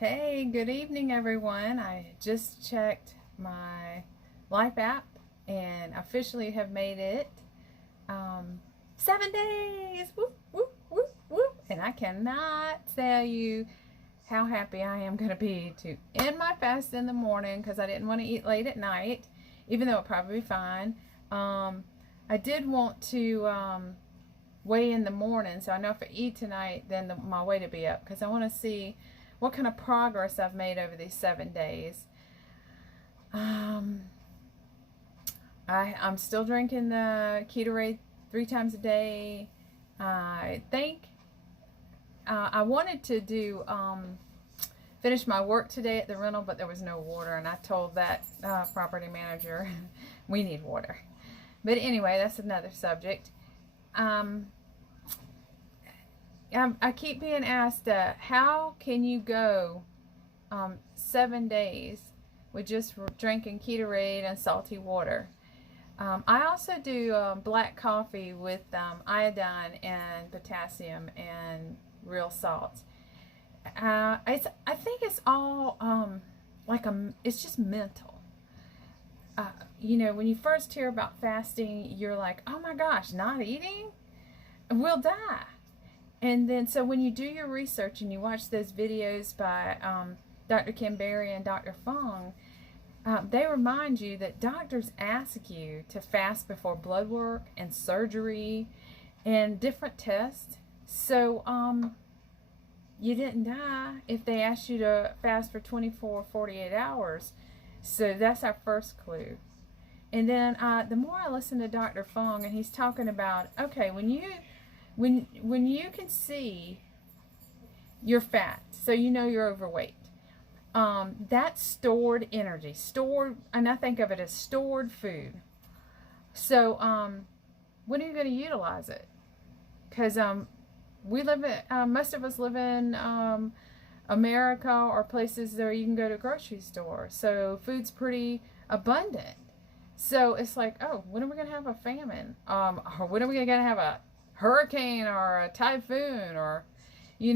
Hey, good evening, everyone. I just checked my Life app and officially have made it 7 days. Whoop, whoop, whoop, whoop. And I cannot tell you how happy I am going to be to end my fast in the morning because I didn't want to eat late at night, even though it'll probably be fine. I did want to weigh in the morning, so I know if I eat tonight, then my weight will be up because I want to see what kind of progress I've made over these 7 days. I'm still drinking the Ketorade 3 times a day. I think I wanted to do finish my work today at the rental, but there was no water, and I told that property manager we need water. But anyway, that's another subject. I keep being asked, how can you go 7 days with just drinking Ketorade and salty water? I also do black coffee with iodine and potassium and real salt. I think it's all it's just mental. When you first hear about fasting, you're like, oh my gosh, not eating? We'll die. And then, so when you do your research and you watch those videos by Dr. Kim Berry and Dr. Fung, they remind you that doctors ask you to fast before blood work and surgery and different tests. So you didn't die if they asked you to fast for 24 or 48 hours. So that's our first clue. And then the more I listen to Dr. Fung, and he's talking about, okay, when you can see your fat, so you know you're overweight, that's stored energy, and I think of it as stored food. So when are you going to utilize it? Because most of us live in America or places where you can go to a grocery store, so food's pretty abundant. So it's like, oh, when are we going to have a famine? Or when are we going to have a hurricane or a typhoon? Or, we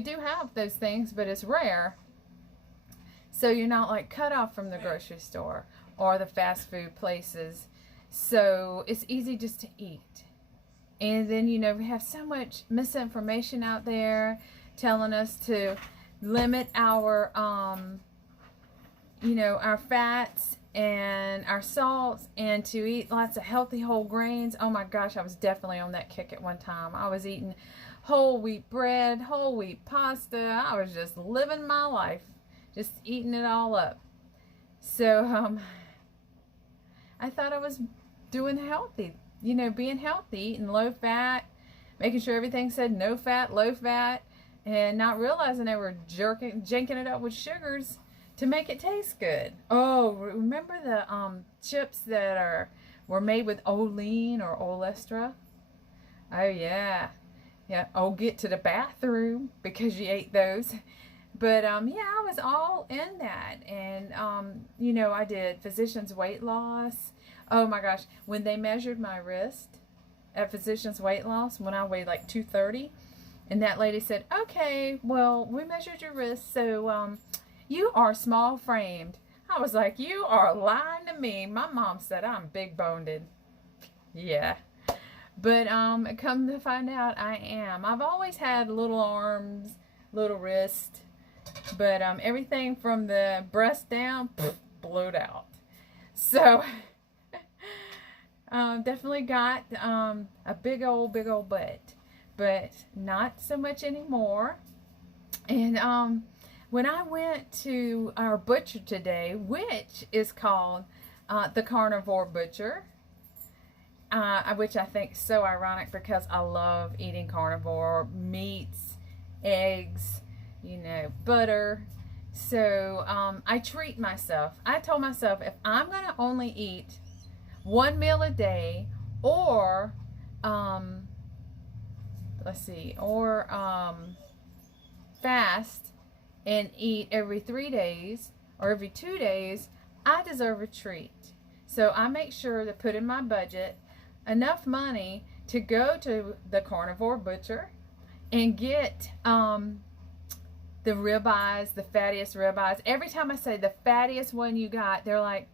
do have those things, but it's rare. So you're not like cut off from the grocery store or the fast food places. So it's easy just to eat. And then, we have so much misinformation out there telling us to limit our, our fats and our salts and to eat lots of healthy whole grains. Oh my gosh, I was definitely on that kick at one time. I was eating whole wheat bread, whole wheat pasta. I was just living my life, just eating it all up. So I thought I was doing healthy, being healthy, eating low fat, making sure everything said no fat, low fat, and not realizing they were janking it up with sugars to make it taste good. Oh, remember the chips that were made with Olean or Olestra? Oh yeah. Yeah, oh, get to the bathroom because you ate those. But yeah, I was all in that. And I did Physicians Weight Loss. Oh my gosh, when they measured my wrist at Physicians Weight Loss when I weighed like 230, and that lady said, okay, well, we measured your wrist, so you are small framed. I was like, you are lying to me. My mom said I'm big boned. Yeah. But come to find out, I am. I've always had little arms, little wrist, but everything from the breast down, blowed out. So definitely got a big old butt, but not so much anymore. And when I went to our butcher today, which is called the Carnivore Butcher, which I think is so ironic because I love eating carnivore meats, eggs, butter. So I treat myself. I told myself if I'm going to only eat one meal a day or fast and eat every 3 days or every 2 days, I deserve a treat. So I make sure to put in my budget enough money to go to the Carnivore Butcher and get the ribeyes, the fattiest ribeyes. Every time I say the fattiest one you got, they're like,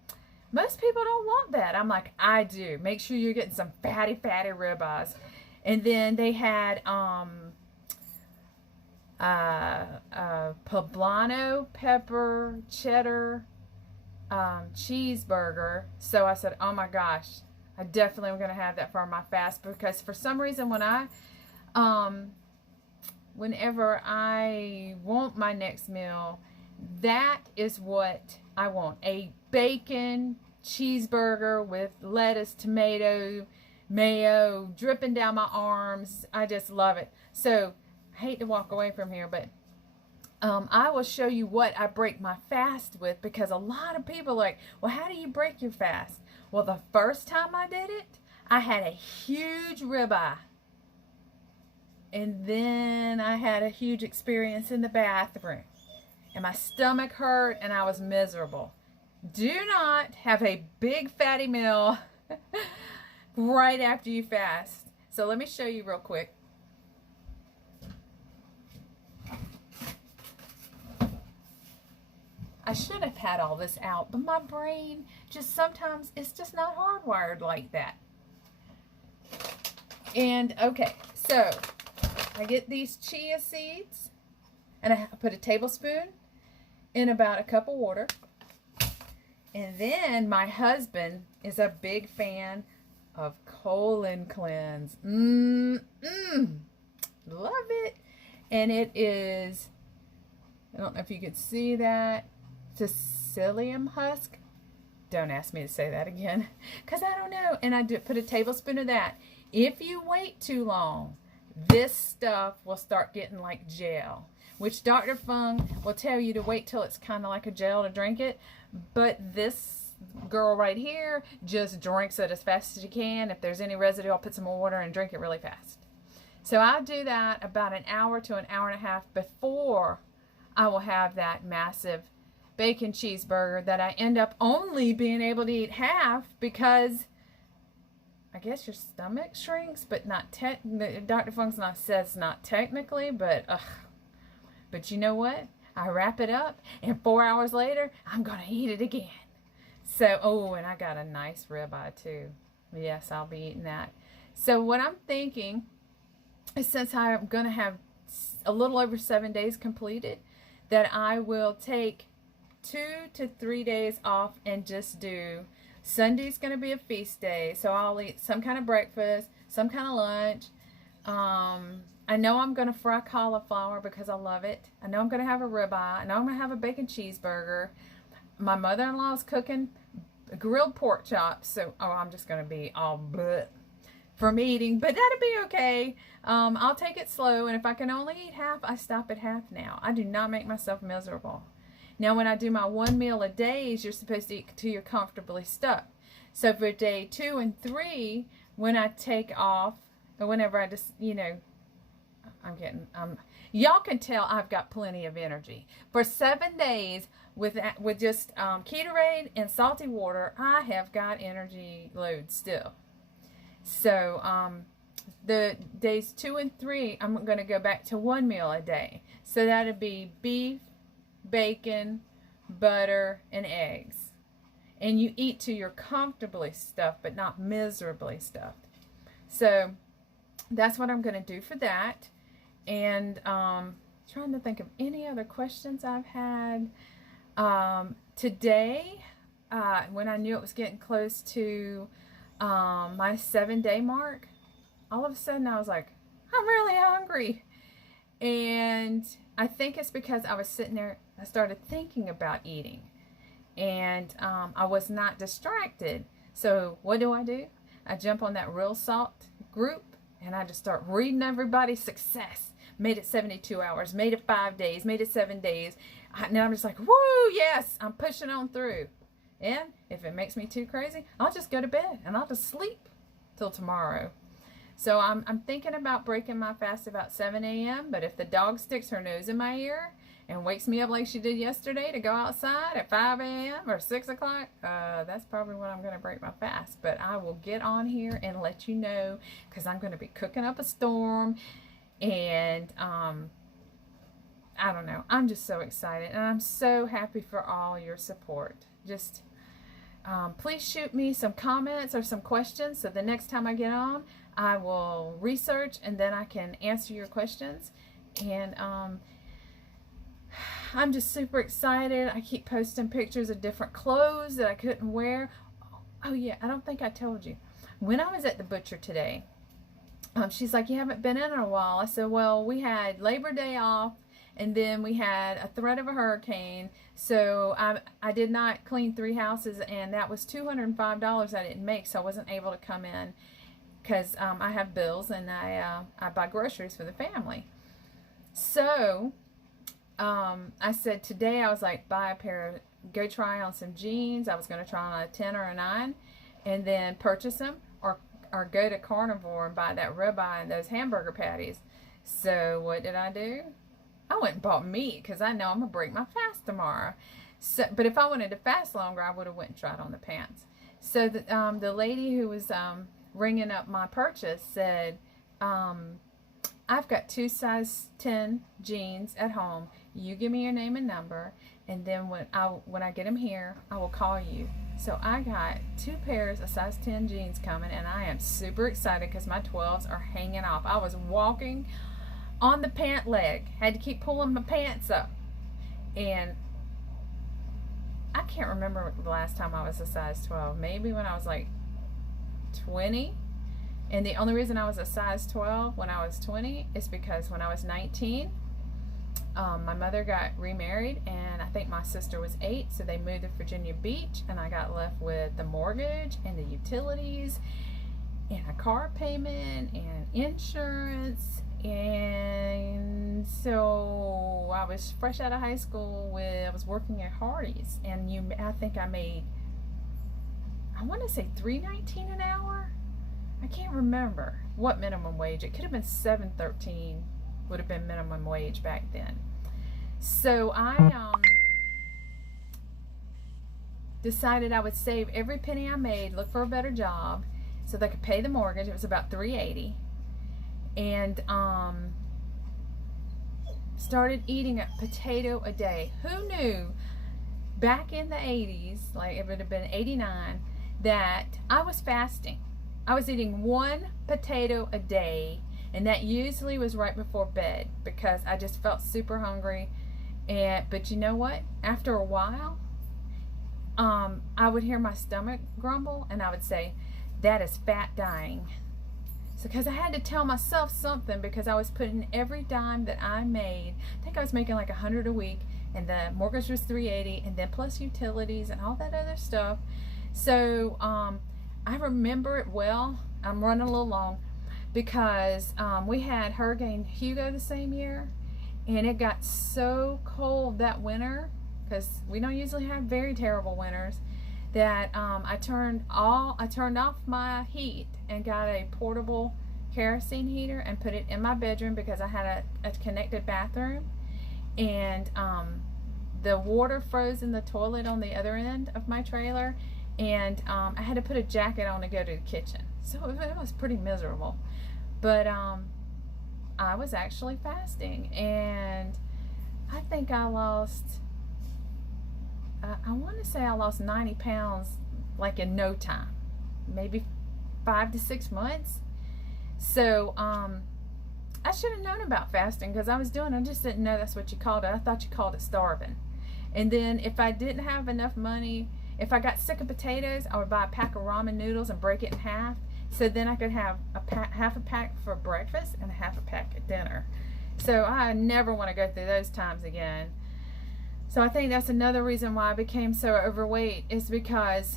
most people don't want that. I'm like, I do. Make sure you're getting some fatty ribeyes. And then they had poblano pepper cheddar cheeseburger. So I said, oh my gosh, I definitely am going to have that for my fast, because for some reason whenever I want my next meal, that is what I want. A bacon cheeseburger with lettuce, tomato, mayo dripping down my arms. I just love it. So I hate to walk away from here, but I will show you what I break my fast with, because a lot of people are like, well, how do you break your fast? Well, the first time I did it, I had a huge ribeye. And then I had a huge experience in the bathroom. And my stomach hurt and I was miserable. Do not have a big fatty meal right after you fast. So let me show you real quick. I should have had all this out, but my brain just sometimes, it's just not hardwired like that. And okay, so I get these chia seeds and I put a tablespoon in about a cup of water. And then my husband is a big fan of colon cleanse. Love it. And it is, I don't know if you could see that, psyllium husk. Don't ask me to say that again, because I don't know. And I put a tablespoon of that. If you wait too long, this stuff will start getting like gel, which Dr. Fung will tell you to wait till it's kind of like a gel to drink it. But this girl right here just drinks it as fast as you can. If there's any residue, I'll put some more water and drink it really fast. So I'll do that about an hour to an hour and a half before I will have that massive bacon cheeseburger that I end up only being able to eat half, because I guess your stomach shrinks, but not Dr. Fung's not says not technically, but but you know what? I wrap it up, and 4 hours later, I'm gonna eat it again. So, oh, and I got a nice ribeye too. Yes, I'll be eating that. So what I'm thinking is, since I'm gonna have a little over 7 days completed, that I will take 2 to 3 days off and just do, Sunday's going to be a feast day, so I'll eat some kind of breakfast, some kind of lunch. I know I'm going to fry cauliflower because I love it. I know I'm going to have a ribeye. I know I'm going to have a bacon cheeseburger. My mother-in-law is cooking grilled pork chops, so I'm just going to be all bleh from eating, but that'll be okay. I'll take it slow, and if I can only eat half, I stop at half now. I do not make myself miserable. Now, when I do my 1 meal a day, you're supposed to eat till you're comfortably stuffed. So for day 2 and 3, when I take off, or whenever I just, y'all can tell I've got plenty of energy. For 7 days with just Ketorade and salty water, I have got energy load still. So the days 2 and 3, I'm going to go back to 1 meal a day. So that'll be beef, bacon, butter, and eggs. And you eat till you're comfortably stuffed, but not miserably stuffed. So that's what I'm going to do for that. And trying to think of any other questions I've had. Today, when I knew it was getting close to my 7-day mark, all of a sudden I was like, I'm really hungry. And I think it's because I was sitting there, I started thinking about eating, and I was not distracted. So what do? I jump on that Real Salt group, and I just start reading everybody's success. Made it 72 hours, made it 5 days, made it 7 days. And I'm just like, woo, yes, I'm pushing on through. And if it makes me too crazy, I'll just go to bed and I'll just sleep till tomorrow. So I'm thinking about breaking my fast about 7 a.m. But if the dog sticks her nose in my ear and wakes me up like she did yesterday to go outside at 5 a.m. or 6 o'clock, that's probably when I'm going to break my fast. But I will get on here and let you know, because I'm going to be cooking up a storm. And I don't know. I'm just so excited, and I'm so happy for all your support. Just please shoot me some comments or some questions, so the next time I get on, I will research and then I can answer your questions. And I'm just super excited. I keep posting pictures of different clothes that I couldn't wear. Oh yeah, I don't think I told you. When I was at the butcher today, she's like, you haven't been in a while. I said, well, we had Labor Day off, and then we had a threat of a hurricane, so I did not clean 3 houses, and that was $205 I didn't make, so I wasn't able to come in because I have bills, and I buy groceries for the family. So I said today, I was like, go try on some jeans. I was going to try on a 10 or a 9 and then purchase them, or go to Carnivore and buy that ribeye and those hamburger patties. So what did I do? I went and bought meat because I know I'm going to break my fast tomorrow. So, but if I wanted to fast longer, I would have went and tried on the pants. So the lady who was ringing up my purchase said, I've got 2 size 10 jeans at home. You give me your name and number, and then when I get them here, I will call you. So I got 2 pairs of size 10 jeans coming, and I am super excited because my 12s are hanging off. I was walking on the pant leg, had to keep pulling my pants up, and I can't remember the last time I was a size 12. Maybe when I was like 20. And the only reason I was a size 12 when I was 20 is because when I was 19, my mother got remarried, and I think my sister was 8, so they moved to Virginia Beach, and I got left with the mortgage and the utilities and a car payment and insurance. And so I was fresh out of high school. I was working at Hardee's, and I think I made, I want to say $3.19 an hour. I can't remember what minimum wage. It could have been $7.13 would have been minimum wage back then. So I decided I would save every penny I made, look for a better job so that I could pay the mortgage. It was about $380, and started eating a potato a day. Who knew back in the 80s, like it would have been 89, that I was fasting. I was eating 1 potato a day, and that usually was right before bed because I just felt super hungry. But you know what? After a while, I would hear my stomach grumble, and I would say, that is fat dying. So because I had to tell myself something, because I was putting every dime that I made, I think I was making like $100 a week, and the mortgage was $380, and then plus utilities and all that other stuff. So I remember it well. I'm running a little long because we had Hurricane Hugo the same year, and it got so cold that winter, because we don't usually have very terrible winters, that I turned off my heat and got a portable kerosene heater and put it in my bedroom because I had a connected bathroom, and the water froze in the toilet on the other end of my trailer, and I had to put a jacket on to go to the kitchen. So it was pretty miserable. But I was actually fasting, and I think I lost, I want to say I lost 90 pounds like in no time, maybe 5 to 6 months. So I should have known about fasting because I just didn't know that's what you called it. I thought you called it starving. And then if I didn't have enough money, if I got sick of potatoes, I would buy a pack of ramen noodles and break it in half. So then I could have half a pack for breakfast and half a pack at dinner. So I never want to go through those times again. So I think that's another reason why I became so overweight, is because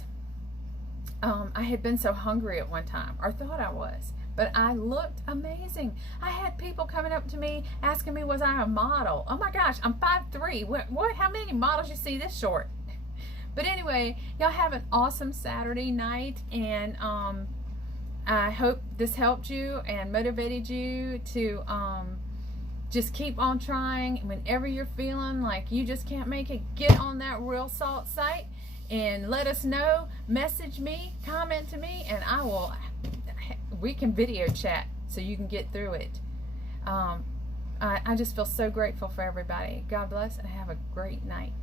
I had been so hungry at one time, or thought I was. But I looked amazing. I had people coming up to me asking me, was I a model? Oh my gosh, I'm 5'3". What? How many models you see this short? But anyway, y'all have an awesome Saturday night, and I hope this helped you and motivated you to just keep on trying. Whenever you're feeling like you just can't make it, get on that Real Salt site and let us know. Message me, comment to me, and we can video chat so you can get through it. I just feel so grateful for everybody. God bless and have a great night.